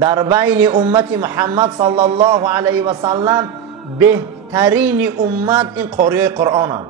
در بین امت محمد صلی الله علیه و سلم بهترین امت این قاریای قرآن هم.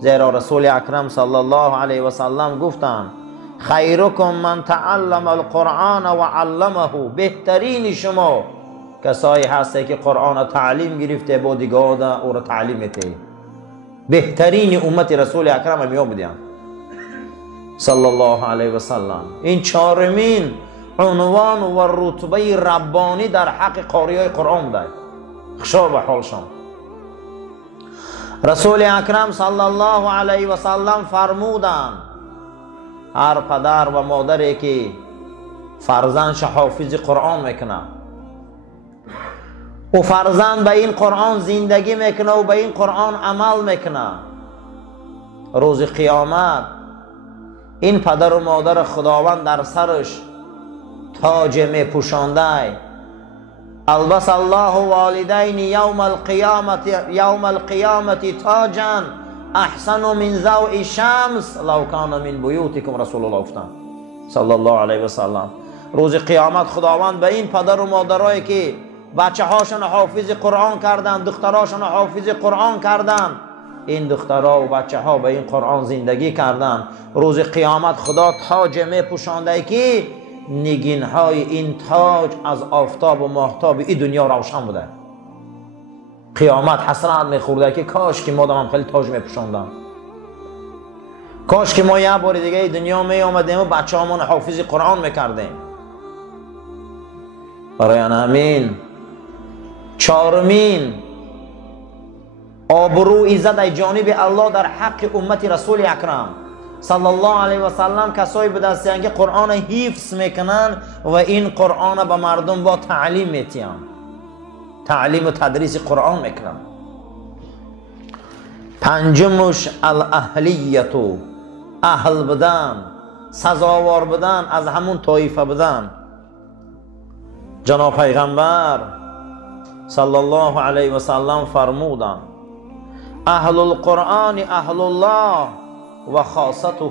زیرا رسول اکرم صلی الله علیه و سلم گفتن خیرکم من تعلم القرآن و علمه، بهترین شما کسایی هسته که قرآن تعلیم گرفته با دیگه او را تعلیم میده. بهترین امت رسول اکرم هم میابدیم صلی الله علیه و سلم. این چهارمین عنوان و رتبه ربانی در حق قاریای قرآن ده. خشا به حالشان. رسول اکرم صلی الله علیه و سلم فرمودند هر پدر و مادری که فرزندش حافظ قرآن میکنه و فرزند به این قرآن زندگی میکنه و به این قرآن عمل میکنه، روز قیامت این پدر و مادر خداوند در سرش تاج میپوشانده. البس الله والدین یوم القیامت تاجا احسن من ضوء شمس لو کان من بیوتکم، رسول الله گفتن صلی الله علیه و سلم. روز قیامت خداوند به این پدر و مادرایی که بچه هاشون حافظ قرآن کردن، دختراشون حافظ قرآن کردن، این دخترها و بچه ها به این قرآن زندگی کردن، روز قیامت خدا تاج میپوشانده که نگین های این تاج از آفتاب و ماهتاب این دنیا روشن بوده. قیامت حسرت میخورده که کاش که ما خیلی تاج میپوشاندم، کاش که ما یه بار دیگه دنیا می آمدیم و بچه همون حافظ قرآن میکردیم. برای همین چهارمین آبرو عزت از جانب الله در حق امت رسول اکرم صلی الله علیه و سلم کسایی به دستیان که قرآن حفظ میکنن و این قرآن به مردم با تعلیم میتین، تعلیم و تدریس قرآن میکنن. پنجمش الاهلیت، اهل بدن، سزاوار بدن، از همون طایفه بدن. جناب پیغمبر صلی الله علیه و سلم فرمودن اهل القرآن اهل الله و خاصته،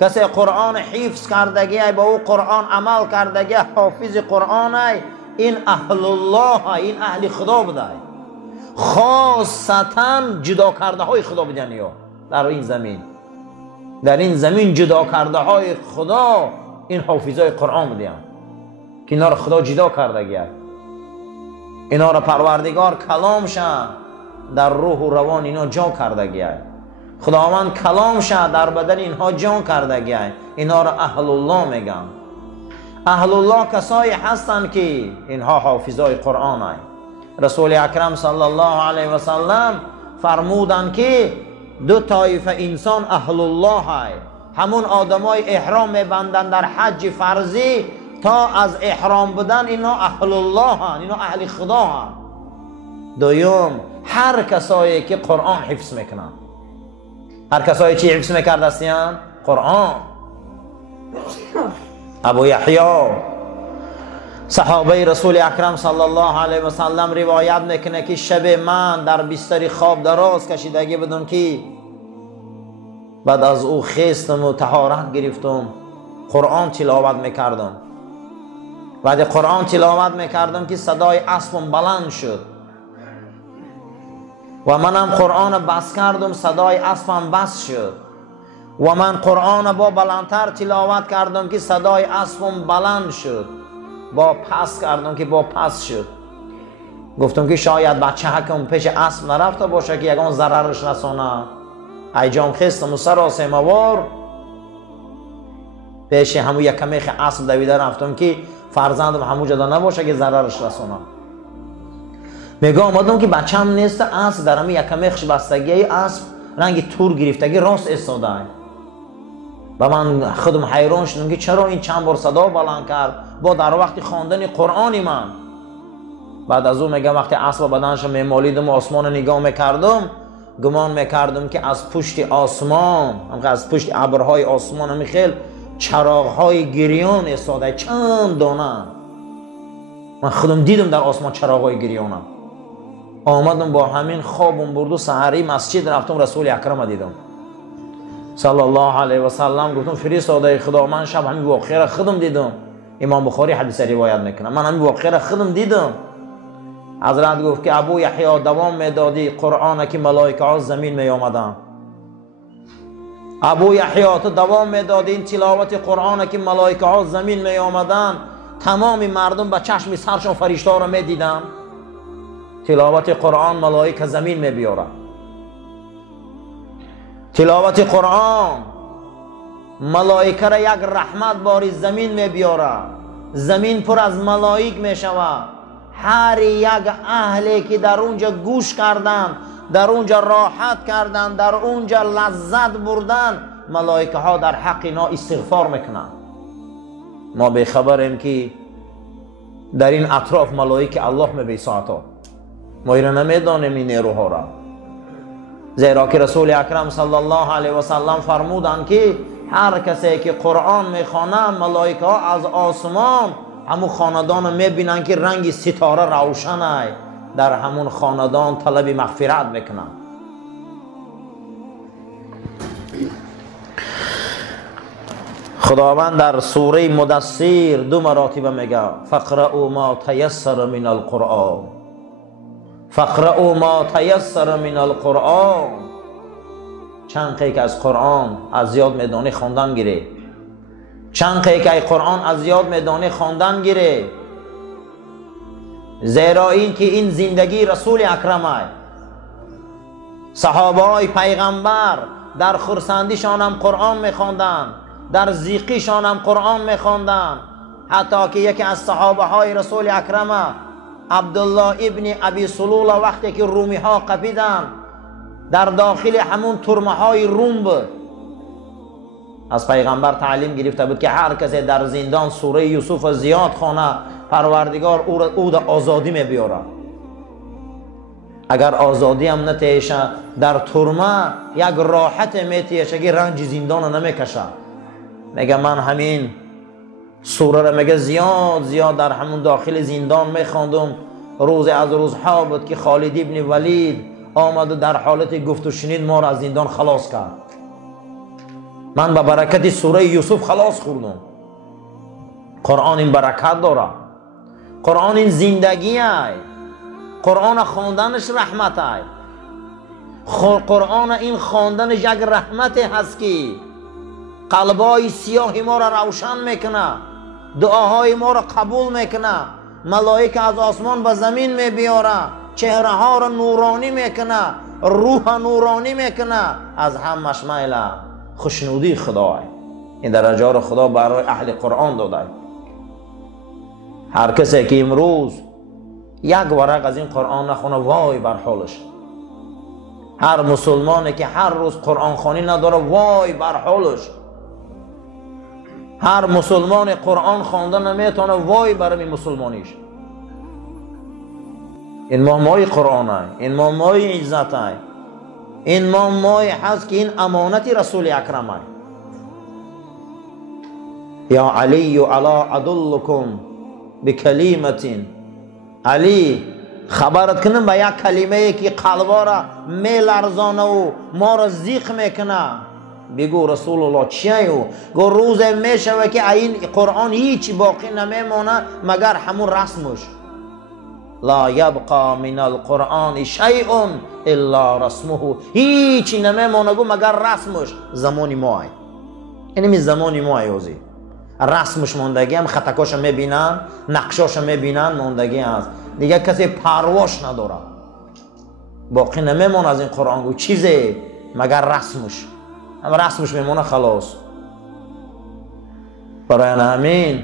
کسی قرآن حفظ کردگی با او قرآن عمل کردگی حافظ قرآن این اهل الله، این اهل خدا بوده، خاصتا جدا کرده های خدا بودن. یا در این زمین جدا کرده های خدا این حافظای قرآن بودن که اینا را خدا جدا کردگی، اینا را پروردگار کلامش در روح و روان اینا جا کردگی، خداوند کلامش در بدن اینها جا کردگی، اینا را اهل الله میگن. اهل الله کسایی هستند که اینها حافظای قرآن هستند. رسول اکرم صلی الله علیه و سلم فرمودند که دو طایفه انسان اهل الله هست، همون آدمای احرام میبندن در حج فرضی تا از احرام بدن، اینا اهل الله هستند، اینا اهل خدا هستند. دوم هر کسایی که قرآن حفظ میکنن. هر کسایی چی حفظ میکرده استیان؟ قرآن. ابو یحیی صحابه رسول اکرم صلی الله علیه و سلم روایت میکنه که شب من در بستر خواب دراز کشیدگی بدم که بعد از او خیستم و طهارت گرفتم، قرآن تلاوت میکردم. بعد قرآن تلاوت میکردم که صدای اسبم بلند شد و منم قرآن بس کردم، صدای اسبم بس شد و من قرآن با بلندتر تلاوت کردم که صدای اسبم بلند شد، با پس کردم که با پس شد. گفتم که شاید بچه حکم پیش اسب نرفته باشه که یگان ضررش رسانه. ایجام خستم و سراسه موار پیش همون یکمیخ اسب دویده رفتم که فرزندم همون جدا نباشه که ضررش رسانه. میگه آمدم که بچه هم نیست، اسب در همون یکمیخش بستگی اسب رنگ تور گرفتگی راست استاده. و من خودم حیران شدم که چرا این چند بار صدا بلند کرد با در وقت خواندن قرآن من. بعد از اون میگه وقتی اسب بدنش میمالیدم و آسمان نگاه میکردم، گمان میکردم که از پشت آسمان، از پشت ابرهای آسمان همی خیل چراغهای گریان استاده، چند دانه. من خودم دیدم در آسمان چراغهای گریانم. آمدم با همین خوابم برد و سحری مسجد رفتم، رسول اکرم دیدم صلی الله علیه و سلم. گفتم فرستاده خدا من شب همین واقعه را خودم دیدم. امام بخاری حدیث روایت میکنه. من همین واقعه را خودم دیدم. حضرت گفت که ابو یحیی دوام میدادی قرآن که ملائکه ها زمین می آمدن. ابو یحیی تو دوام میدادی این تلاوت قرآن که ملائکه ها زمین می آمدن، تمام مردم به چشم سرشون فرشته ها را می دیدن. تلاوت قرآن ملائکه زمین می بیارن. تلاوت قرآن ملائکه را یک رحمت باری زمین می بیاره. زمین پر از ملائک می شود. هر یک اهلی که در اونجا گوش کردن، در اونجا راحت کردن، در اونجا لذت بردن، ملائکه ها در حق اینا استغفار میکنن. ما بخبریم که در این اطراف ملائکه الله میبیساتا. ما اینا نمیدانیم این نیروها را، زیرا که رسول اکرم صلی الله علیه و سلم فرمودند که هر کسی که قرآن میخوانه ملائکه ها از آسمان همون خاندان میبینن که رنگ ستاره روشنه، در همون خاندان طلب مغفرت میکنن. خداوند در سوره مدثر 2 مراتبه میگه فقرؤوا ما تیسر من القرآن. فقرؤوا ما تیسر من القرآن. چند که از قرآن از یاد میدانی خواندن گیره. چند که قرآن از یاد میدانی خواندن گیره. زیرا این که این زندگی رسول اکرمه. صحابه های پیغمبر در خرسندیشان هم قرآن میخواندن، در زیقیشان هم قرآن میخواندن. حتی که یکی از صحابه های رسول اکرمه عبدالله ابن ابی سلول وقتی که رومی ها قپیدن در داخل همون ترمه های روم بود، از پیغمبر تعلیم گرفته بود که هر کسی در زندان سوره یوسف زیاد خوانه پروردگار او را آزادی میبیاره. اگر آزادی هم نتیشه در ترمه یک راحت میتیشه که رنج زندان نمیکشه. میگه من همین سوره را میگه زیاد در همون داخل زندان میخواندم. روز از روزها بود که خالد ابن ولید آمد و در حالت گفت و شنید ما را از زندان خلاص کرد. من به برکت سوره یوسف خلاص خوردم. قرآن این برکت داره. قرآن این زندگی ای. قرآن خواندنش رحمت ای. قرآن این خواندنش یک رحمت هست که قلبای سیاه ما را روشن میکنه، دعاهای ما را قبول میکنه، ملائکه از آسمان به زمین میبیاره، چهره ها را نورانی میکنه، روح نورانی میکنه. از هم مشمل خوشنودی خدا. این درجه را خدا برای اهل قرآن داده. هر کسی که امروز یک ورق از این قرآن نخونه وای بر حالش. هر مسلمانی که هر روز قرآن خوانی نداره وای بر حالش. هر مسلمان قرآن خوانده نمیتونه وای برای مسلمانیش. این ماه قرآن های، این ماه عزت های، این ماه هست که این امانت رسول اکرم های. یا علی علا ادلکم بکلمت. علی خبرت کنم به یک کلمه که قلبا را میلرزانه و ما را زیق میکنه. بگو رسول الله چیه او؟ گو روز میشوه که این قرآن هیچ باقی نمیمانه مگر همون رسمش. لا یبقى من القرآن شیء الا رسمه. هیچی نمیمانه گو مگر رسمش. زمانی ما ای، اینمی زمانی ما ایوزی رسمش موندگی هم، خطکاش میبینن، نقشاش میبینن، موندگی هست دیگه. کسی پرواش نداره، باقی نمیمونه از این قرآن گو چیزی مگر رسمش. هم رسمش میمونه خلاص. برای همین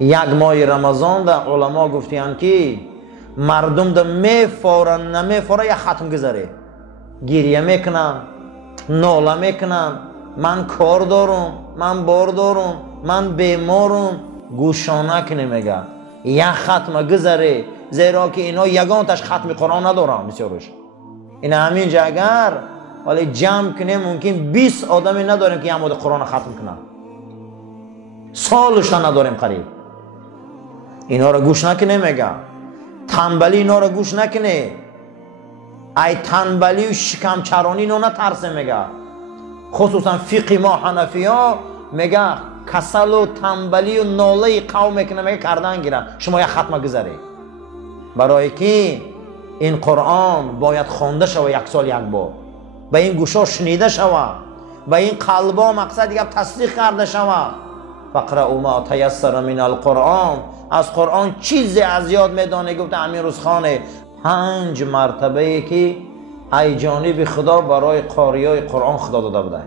یک ماه رمضان در علما گفتیان که مردم در میفورن نمیفوره یک ختم گذاره، گریه میکنن، ناله میکنن، من کار دارم، من بار دارم، من بیمارم. گوشانک نمیگه یک ختم گذاره، زیرا که اینا یگانتش ختم قرآن ندارن بسیارش. این همینجا اگر ولی جمع کنیم ممکن 20 آدمی نداریم که همون قرآن ختم کنن، سالش نداریم قریب. اینا را گوش نکنه. میگه تنبلی اینا را گوش نکنه. ای تنبلی و شکم چرانی اینا نترسه. میگه خصوصا فقه ما حنفی ها میگه کسل و تنبلی و ناله قوم که نمیگه کردن گیرن شما یک ختمه گذاری. برای که این قرآن باید خوانده شود یک سال یک بار، به این گوشا شنیده شود، به این قلبا مقصد دیگه تصدیق کرده شود. فقرأوا ما تیسر من القرآن، از قرآن چیزی از یاد میدانه. گفته امیرالخان 5 مرتبه که ای جانب خدا برای قاریای قرآن خدا داده بوده.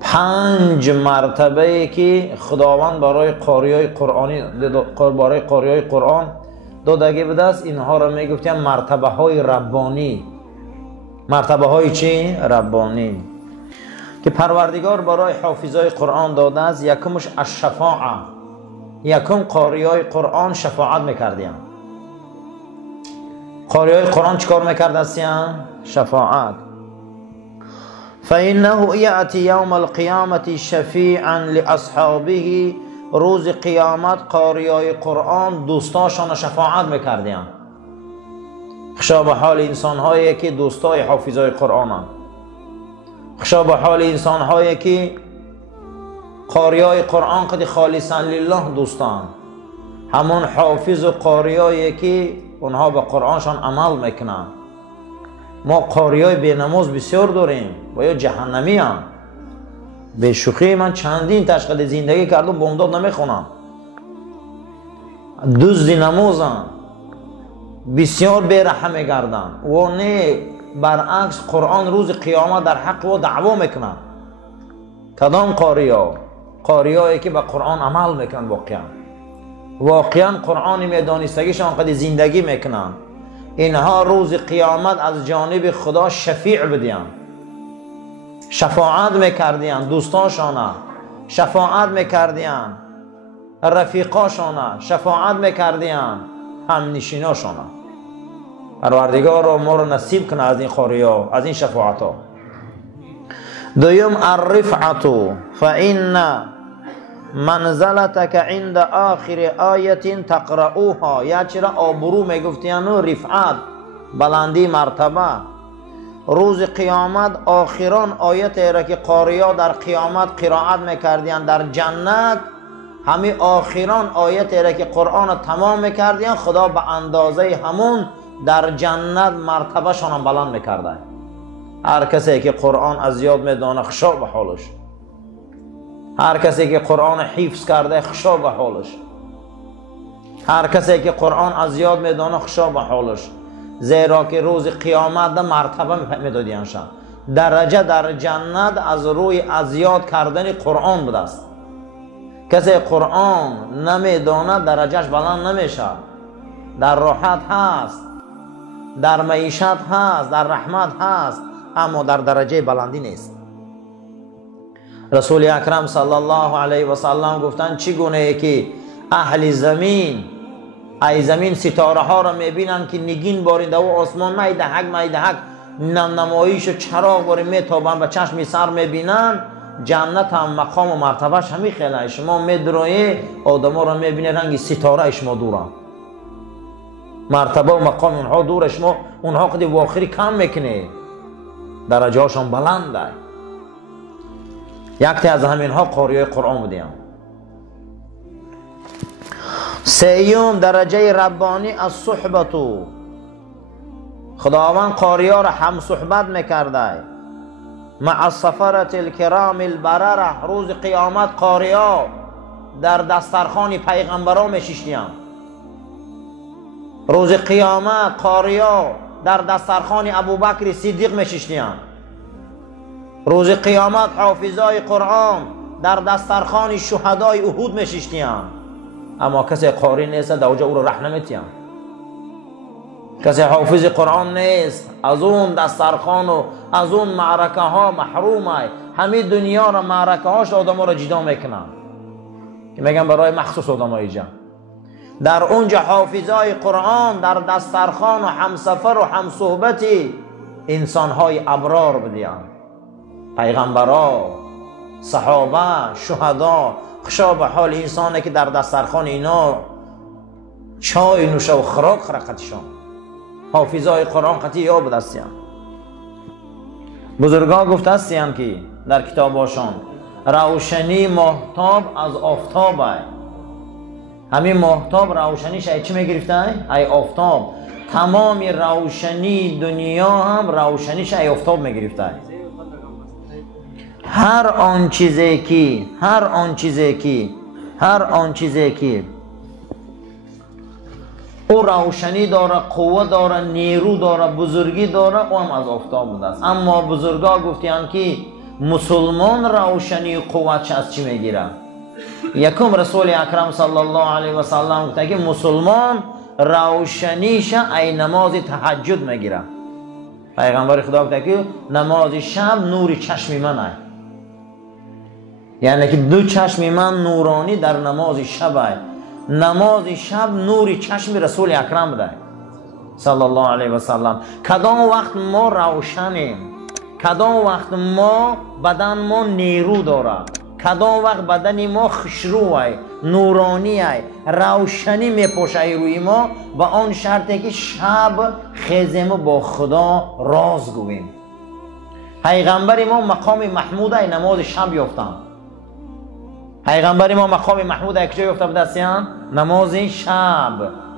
5 مرتبه که خداوند برای قاریای قرآن دادگی بوده است. اینها را میگفتیم مرتبه های ربانی. مرتبه های چی؟ ربانی که پروردگار برای حافظای قرآن داده است. یکمش الشفاعه، یکم قاریای قرآن شفاعت میکردیم. قاریای قرآن چیکار میکرده استیم؟ شفاعت. فإنه یأتی یوم القیامة شفیعا لاصحابه، روز قیامت قاریای قرآن دوستاشان شفاعت میکردیم. خشا به حال انسان هایی که دوستای حافظای قرآن هم. خشا به حال انسان هایی که قاریای قرآن قد خالصا لله دوستان، همون حافظ و قاریایی که اونها به قرآنشان عمل میکنن. ما قاریای بی نماز بسیار داریم و یا جهنمی هم. به شوخی من چندین تشکیل زندگی کردم بامداد نمیخونم، دزد نمازم، بسیار بیرحم میگردن و نه برعکس قرآن روز قیامت در حق و دعوا میکنن. کدام قاریایی که به قرآن عمل میکنن، واقعا قرآن میدانستگیشان قد زندگی میکنن، اینها روز قیامت از جانب خدا شفیع بدین، شفاعت میکردین، دوستانشان شفاعت میکردین، رفیقاشان شفاعت میکردین، همنشیناشان. پروردگار ما رو نصیب کنه از این قاریا، از این شفاعت ها. دویم الرفعة، فإن منزلتك عند آخر آیت تقرؤوها. یا چرا آبرو میگفتین رفعت، بلندی مرتبه. روز قیامت آخران آیت را که قاریا در قیامت قرائت میکردین در جنت، همین آخران آیت را که قرآن تمام میکردین خدا به اندازه همون در جنت مرتبه شان بلند میکرده. هر کسی که قرآن از یاد میدانه خشا به حالش، هر کسی که قرآن حفظ کرده خشا به حالش، هر کسی که قرآن از یاد میدانه خشا به حالش. زیرا که روز قیامت مرتبه میدادینشان، درجه در جنت از روی از یاد کردن قرآن بوده است. کسی قرآن نمیداند درجهش بلند نمیشه. در راحت هست، در معیشت هست، در رحمت هست، اما در درجه بلندی نیست. رسول اکرم صلی الله علیه و سلم گفتن چگونه که اهل زمین، ای زمین ستاره ها را میبینن که نگین بارنده و آسمان میدهک نمایش و چراغ باری میتابن و چشم سر میبینن، جنت هم مقام و مرتبهش همی خیلی. شما میدروی آدم ها را میبینی رنگ ستاره شما دوره، مرتبه و مقام اونها دوره، شما اونها قدی و آخری کم میکنی، درجه هاشون بلنده. یکی از همین ها قاریای قرآن بودیم. سیوم درجه ربانی از صحبتو، خداوند قاریا را هم صحبت میکرده مع السفرة الکرام البرره. روز قیامت قاریا در دسترخوان پیغمبران میشیشتیم. روز قیامت قاریا در دسترخوان ابوبکر صدیق میشیشتیم. روز قیامت حافظای قرآن در دسترخوان شهدای احد میشیشتیم. اما کسی قاری نیست در اوجه او را رح نمیتیم. کسی حافظ قرآن نیست، از اون دسترخوان و از اون معرکه ها محرومه. همه دنیا را معرکه هاش آدم ها را جدا میکنن که میگن برای مخصوص آدم های جا. در اونجا حافظای قرآن در دسترخوان و همسفر و همصحبتی انسان های ابرار بدیان، پیغمبرا، صحابه، شهدا. خشا به حال انسانه که در دسترخوان اینا چای نوشه و خراک خرقتشان. حافظای قرآن قطعی یاب دستیان. بزرگان گفته هستیان که در کتاباشان روشنی ماهتاب از آفتاب ای. همین ماهتاب روشنیش ای چی میگرفته؟ ای آفتاب. تمام روشنی دنیا هم روشنیش ای آفتاب میگرفته. هر آن چیزی که او روشنی داره، قوه داره، نیرو داره، بزرگی داره، او هم از آفتاب بوده است. اما بزرگا گفتیان که مسلمان روشنی قوتش از چی میگیره؟ یکم رسول اکرم صلی الله علیه و سلم گفته که مسلمان روشنیش ای نماز تهجد میگیره. پیغمبر خدا گفته که نماز شب نور چشم من است، یعنی که دو چشم من نورانی در نماز شب است. نماز شب نور چشم رسول اکرم بوده صلی الله علیه و سلم. کدام وقت ما روشنیم، کدام وقت ما بدن ما نیرو داره، کدام وقت بدن ما خوشرو است، نورانی است، روشنی میپوشه روی ما، و آن شرطه که شب خیزیم با خدا راز گوییم. پیغمبر ما مقام محمود ای نماز شب یافتن. پیغمبر ما مقام محمود ای کجا یافته بودند؟ نماز شب،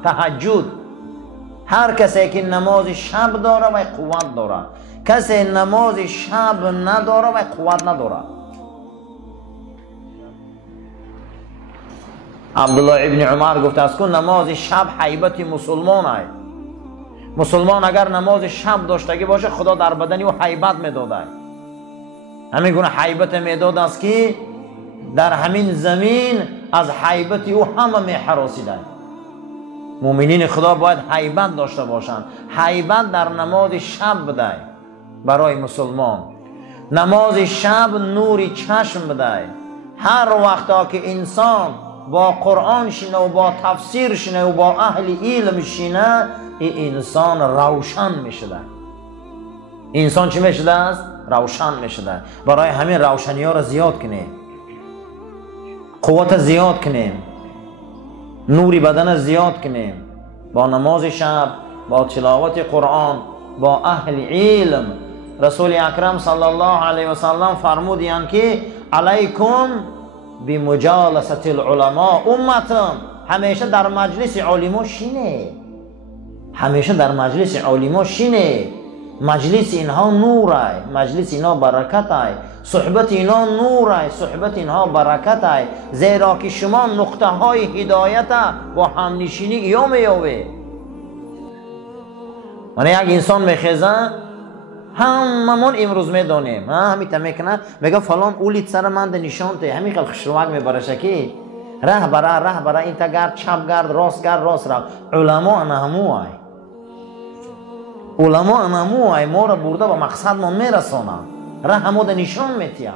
تهجد. هر کسی که نماز شب داره و قوت داره، کسی نماز شب نداره و قوت نداره. عبدالله ابن عمر گفته است که نماز شب حیبت مسلمان است. مسلمان اگر نماز شب داشتگی باشه خدا در بدنی او حیبت میداده. همین گونه حیبت میداده است که در همین زمین از حیبت او همه میحراسیدند. مؤمنین خدا باید حیبت داشته باشند. حیبت در نماز شب بده برای مسلمان. نماز شب نور چشم بده. هر وقتا که انسان با قرآن شینه و با تفسیر شینه و با اهل علم شینه، این انسان روشن میشده. انسان چی میشده است؟ روشن میشده. برای همین روشنی ها را زیاد کنیم، قوت زیاد کنیم، نوری بدن زیاد کنیم، با نماز شب، با تلاوت قرآن، با اهل علم. رسول اکرم صلی الله علیه و سلم فرمودند که علیکم بمجالسه العلماء. امتم همیشه در مجلس علما شینه، همیشه در مجلس علما شینه. مجلس اینها نور است، مجلس اینها برکت است، صحبت اینها نور است، صحبت اینها برکت است، زیرا که شما نقطه های هدایت با همنشینی یا میابه. من یک انسان میخیزه، هممون امروز میدانیم، همین تا میکنه میگه فلان اولیت سر من ده نشان ته، همین خیلی خوشروک میبرشه که ره بره این تا گرد چپ گرد راست رفت. علما انهمو های، علما انهمو های، ما را برده به مقصد ما میرسانه، ره همو ده نشان میتیم.